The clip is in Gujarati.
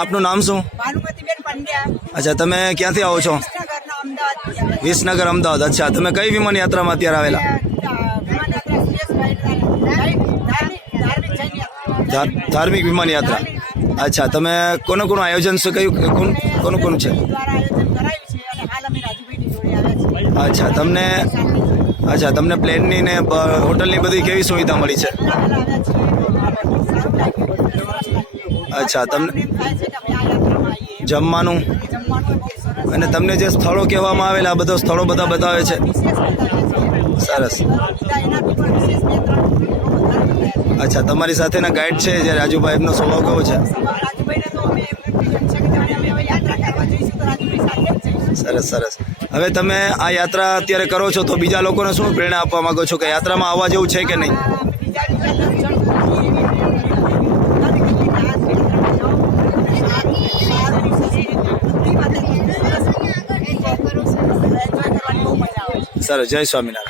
આપનું નામ શું? ભાનુમતીબેન પંડ્યા, અચ્છા, તમે ક્યાંથી આવો છો? વિસનગરના અમદાવાદ. વિસનગર, અમદાવાદ. અચ્છા, તમે કઈ વિમાન યાત્રામાં અત્યારે આવેલા? વિમાનયાત્રા સુરેશભાઈ ધાર્મિક વિમાન યાત્રા. અચ્છા, તમે કોનું આયોજન છે, કયું કોનું છે? દ્વારા આયોજન કરાયું છે અને હાલ અમે રાજુભાઈની જોડે આવ્યા છીએ. અચ્છા, તમને પ્લેનની ને હોટલની બધી કેવી સુવિધા મળી છે? અચ્છા, તમને જમવાનું અને તમને જે સ્થળો કહેવામાં આવેલા આ બધા સ્થળો બધા બતાવે છે? સરસ. અચ્છા, તમારી સાથેના ગાઈડ છે જે રાજુભાઈ, એમનો સ્વભાવ કેવો છે? સરસ. હવે તમે આ યાત્રા અત્યારે કરો છો તો બીજા લોકોને શું પ્રેરણા આપવા માંગો છો કે યાત્રામાં આવવા જેવું છે કે નહીં? સરસ. જય સ્વામિનારાયણ.